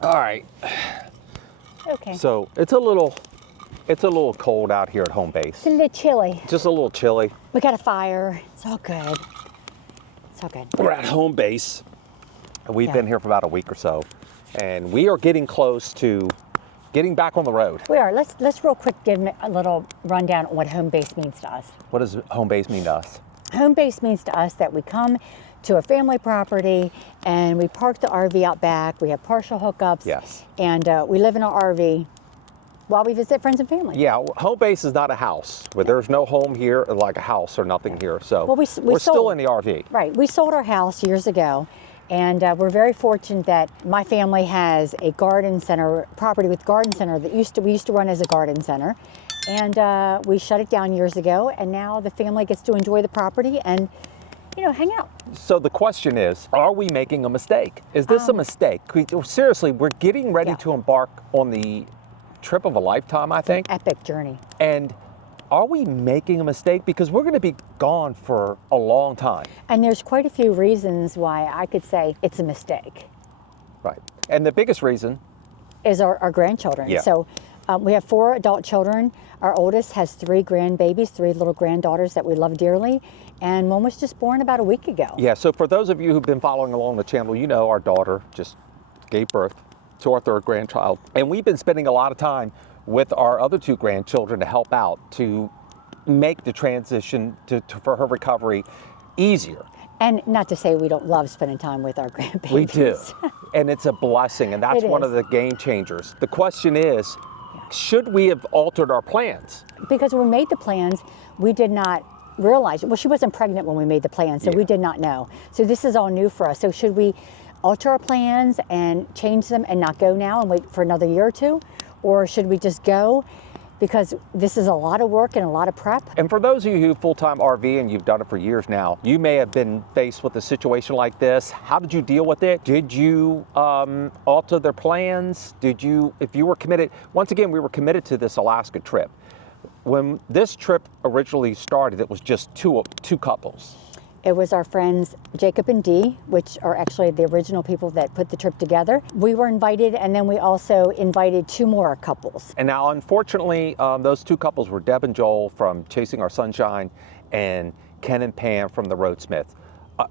All right. Okay. So it's a little cold out here at home base. It's a little chilly. Just a little chilly. We got a fire. It's all good. It's all good. We're at home base. And we've been here for about a week or so. And we are getting close to getting back on the road. We are. Let's real quick give a little rundown on what home base means to us. What does home base mean to us? Home base means to us that we come to a family property and we park the RV out back. We have partial hookups. Yes. And we live in our RV while we visit friends and family. Yeah, home base is not a house. Where there's no home here, like a house or nothing here. So Well, we're still in the RV. Right. We sold our house years ago. And we're very fortunate that my family has a garden center, property with garden center that we used to run as a garden center. And we shut it down years ago. And now the family gets to enjoy the property and, you know, hang out. So the question is, are we making a mistake? Is this a mistake? Seriously, we're getting ready to embark on the trip of a lifetime, I think. Epic journey. And are we making a mistake? Because we're going to be gone for a long time. And there's quite a few reasons why I could say it's a mistake. Right. And the biggest reason is our grandchildren. Yeah. So we have 4 adult children. Our oldest has 3 grandbabies, 3 little granddaughters that we love dearly. And one was just born about a week ago. Yeah, so for those of you who've been following along the channel, you know our daughter just gave birth to our 3rd grandchild. And we've been spending a lot of time with our other 2 grandchildren to help out, to make the transition for her recovery easier. And not to say we don't love spending time with our grandbabies. We do. And it's a blessing, and that's one of the game changers. The question is, should we have altered our plans? Because when we made the plans, we did not realize, well, she wasn't pregnant when we made the plans, so we did not know. So this is all new for us. So should we alter our plans and change them and not go now and wait for another year or 2? Or should we just go? Because this is a lot of work and a lot of prep. And for those of you who full-time RV and you've done it for years now, you may have been faced with a situation like this. How did you deal with it? Did you alter their plans? If you were committed, once again, we were committed to this Alaska trip. When this trip originally started, it was just two couples. It was our friends Jacob and Dee, which are actually the original people that put the trip together. We were invited, and then we also invited 2 more couples. And now, unfortunately, those 2 couples were Deb and Joel from Chasing Our Sunshine and Ken and Pam from the Roadsmiths.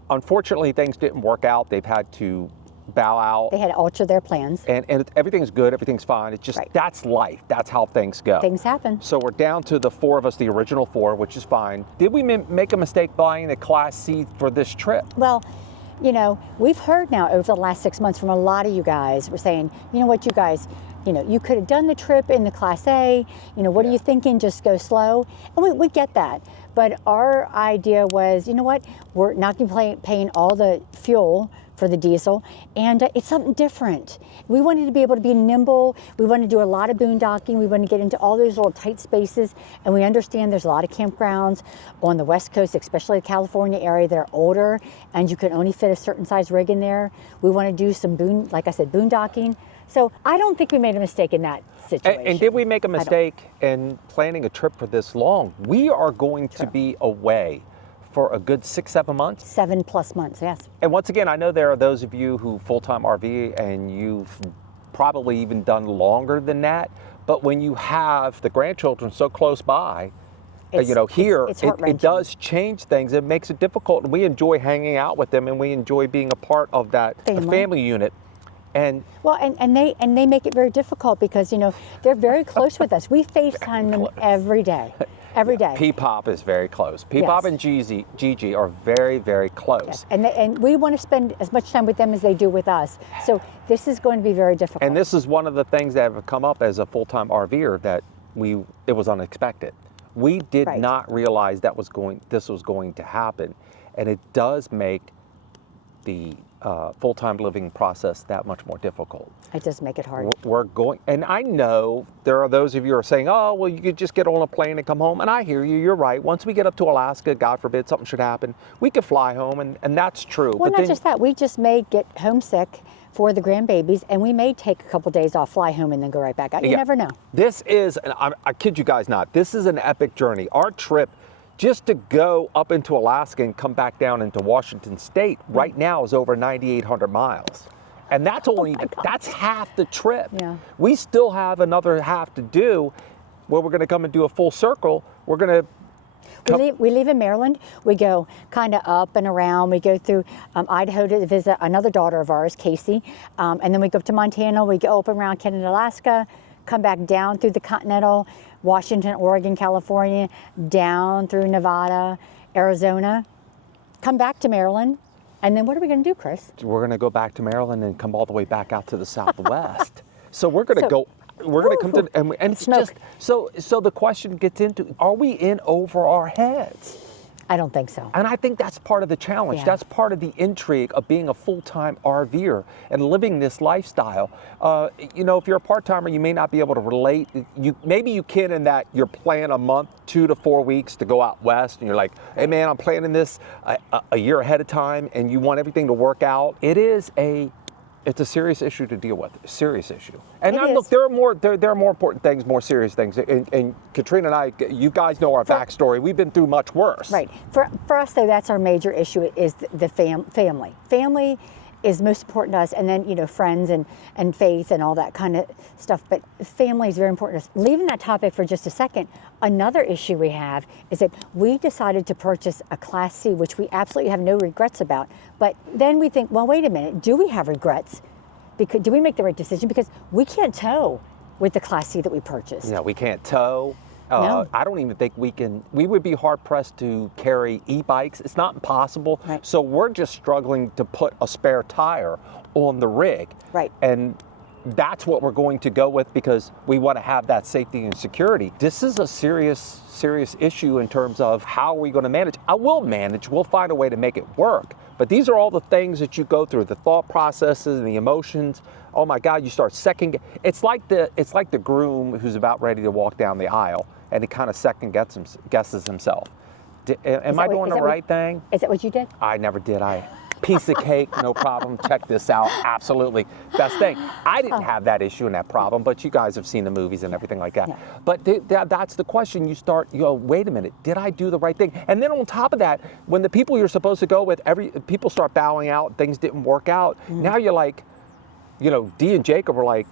Unfortunately, things didn't work out. They've had to bow out. They had to alter their plans. And everything's good, everything's fine. It's just, that's life. That's how things go. Things happen. So we're down to the 4 of us, the original 4, which is fine. Did we make a mistake buying the Class C for this trip? Well, you know, we've heard now over the last 6 months from a lot of you guys. We're saying, you know what, you guys, you know, you could have done the trip in the Class A. You know, what are you thinking? Just go slow. And we get that. But our idea was, you know what, we're not going to be paying all the fuel for the diesel, and it's something different. We wanted to be able to be nimble. We wanted to do a lot of boondocking. We wanted to get into all those little tight spaces, and we understand there's a lot of campgrounds on the West Coast, especially the California area, that are older, and you can only fit a certain size rig in there. We want to do some like I said, boondocking. So I don't think we made a mistake in that situation. And did we make a mistake in planning a trip for this long? We are going to be away for a good 6-7 months. 7+ months, yes. And once again, I know there are those of you who full-time RV and you've probably even done longer than that. But when you have the grandchildren so close by, you know, here, it does change things. It makes it difficult. We enjoy hanging out with them, and we enjoy being a part of that the family unit. And well, and they make it very difficult because, you know, they're very close with us. We FaceTime them every day. Every day. P-Pop is very close. P-Pop and Gigi are very, very close. Yes. And we want to spend as much time with them as they do with us. So this is going to be very difficult. And this is one of the things that have come up as a full-time RVer that it was unexpected. We did not realize this was going to happen. And it does make the full-time living process that much more difficult. It does make it hard. We're going, and I know there are those of you who are saying, oh, well, you could just get on a plane and come home. And I hear you, you're right. Once we get up to Alaska, God forbid something should happen, we could fly home, and that's true. Well, not just that, we just may get homesick for the grandbabies, and we may take a couple days off, fly home, and then go right back out. You never know. This is, and I kid you guys not, this is an epic journey. Our trip, just to go up into Alaska and come back down into Washington State right now is over 9,800 miles. And that's only, that's half the trip. Yeah. We still have another half to do where we're going to come and do a full circle. We're going to We leave in Maryland. We go kind of up and around. We go through Idaho to visit another daughter of ours, Casey. And then we go up to Montana. We go up and around Canada, Alaska, come back down through the Continental, Washington, Oregon, California, down through Nevada, Arizona, come back to Maryland. And then what are we going to do, Chris? We're going to go back to Maryland and come all the way back out to the Southwest. So we're going to go. We're going to come to, and it's Smoke. just, so the question gets into, are we in over our heads? I don't think so. And I think that's part of the challenge. Yeah. That's part of the intrigue of being a full-time RVer and living this lifestyle. You know, if you're a part-timer, you may not be able to relate. Maybe you can in that you're planning a month, 2 to 4 weeks to go out west, and you're like, hey man, I'm planning this a year ahead of time, and you want everything to work out. It's a serious issue to deal with, a serious issue. And now, look, there are more important things, more serious things. And Katrina and I, you guys know our backstory. We've been through much worse. Right. For us, though, that's our major issue is the family. Family is most important to us, and then, you know, friends and faith and all that kind of stuff. But family is very important to us. Leaving that topic for just a second, another issue we have is that we decided to purchase a Class C, which we absolutely have no regrets about. But then we think, well, wait a minute, do we have regrets? Because do we make the right decision? Because we can't tow with the Class C that we purchased. No, we can't tow. No. I don't even think we would be hard pressed to carry e-bikes. It's not impossible. Right. So we're just struggling to put a spare tire on the rig. Right. And that's what we're going to go with because we want to have that safety and security. This is a serious issue in terms of how are we going to manage. I will manage. We'll find a way to make it work. But these are all the things that you go through, the thought processes and the emotions. Oh my God, you start it's like the groom who's about ready to walk down the aisle and he kind of guesses himself. Am I doing the right thing? Is that what you did? I never did. Piece of cake, no problem. Check this out. Absolutely. Best thing. I didn't have that issue and that problem, but you guys have seen the movies and everything like that. Yeah. But that's the question. You go, wait a minute, did I do the right thing? And then on top of that, when the people you're supposed to go with, people start bowing out, things didn't work out. Now you're like, you know, Dee and Jacob were like,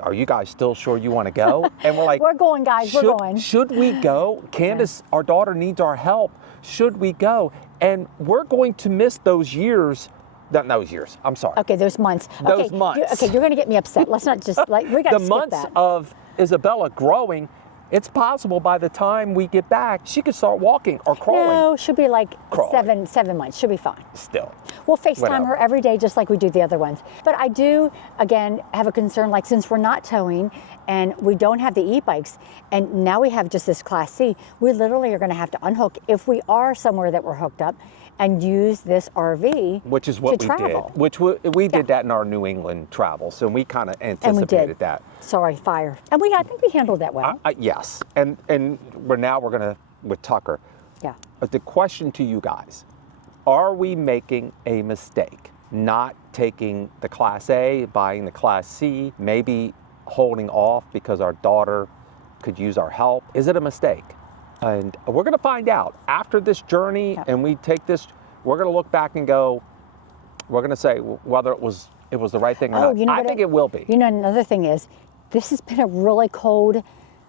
are you guys still sure you want to go? And we're like, we're going, guys, we're going. Should we go? Candace, our daughter needs our help. Should we go? And we're going to miss those years. Not those years. I'm sorry. Okay, those months. Those months. You're going to get me upset. Let's not just we got to skip that. The months of Isabella growing. It's possible by the time we get back, she could start walking or crawling. No, she'll be like Crawling. 7 months. She'll be fine. Still. We'll FaceTime her every day just like we do the other ones. But I do, again, have a concern, like since we're not towing and we don't have the e-bikes and now we have just this Class C, we literally are going to have to unhook if we are somewhere that we're hooked up and use this RV which is what we travel. did. Which we did that in our New England travels, and we kind of anticipated that. Sorry, fire. And I think we handled that well. Yes, and we're going to with Tucker. Yeah. But the question to you guys: are we making a mistake not taking the Class A, buying the Class C, maybe holding off because our daughter could use our help? Is it a mistake? And we're going to find out after this journey, and we take this. We're going to look back and go. We're going to say whether it was the right thing or not. You know I think it will be. You know, another thing is, this has been a really cold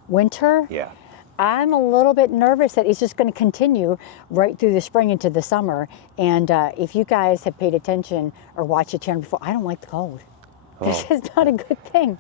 winter. Yeah. I'm a little bit nervous that it's just going to continue right through the spring into the summer. And if you guys have paid attention or watched the channel before, I don't like the cold. This is not a good thing.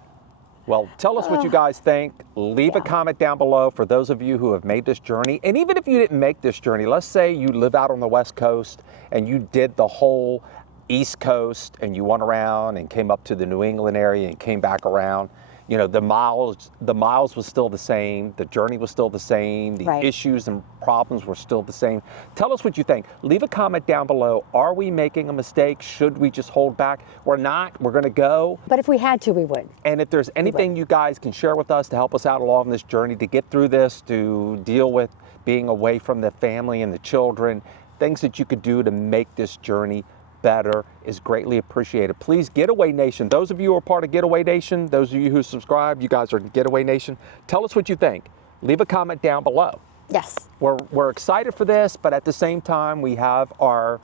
Well, tell us what you guys think. Leave a comment down below for those of you who have made this journey. And even if you didn't make this journey, let's say you live out on the West Coast and you did the whole East Coast and you went around and came up to the New England area and came back around. You know, the miles was still the same, the journey was still the same, the issues and problems were still the same. Tell us what you think. Leave a comment down below. Are we making a mistake? Should we just hold back? We're not. We're going to go. But if we had to, we would. And if there's anything you guys can share with us to help us out along this journey, to get through this, to deal with being away from the family and the children, things that you could do to make this journey better is greatly appreciated. Please, Getaway Nation, those of you who are part of Getaway Nation, those of you who subscribe, you guys are Getaway Nation, tell us what you think. Leave a comment down below. Yes. We're excited for this, but at the same time, we have our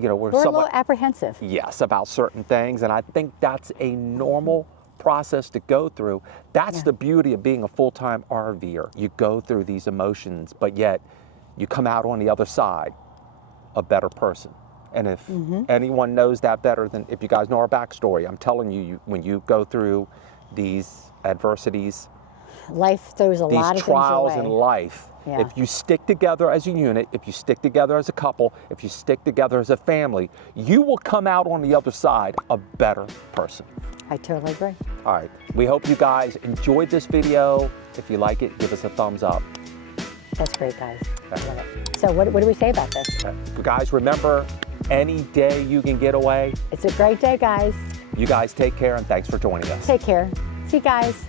we're We're a little somewhat apprehensive. yes about certain things, and I think that's a normal process to go through. That's the beauty of being a full-time RVer. You go through these emotions, but yet you come out on the other side a better person. And if anyone knows that better than, if you guys know our backstory, I'm telling you, when you go through these adversities, Life throws a lot of these trials things in your way. life, Yeah. if you stick together as a unit, if you stick together as a couple, if you stick together as a family, you will come out on the other side a better person. I totally agree. All right, we hope you guys enjoyed this video. If you like it, give us a thumbs up. That's great, guys. Okay. I love it. So what do we say about this? Guys, remember, any day you can get away. It's a great day, guys. You guys take care, and thanks for joining us. Take care. See you guys.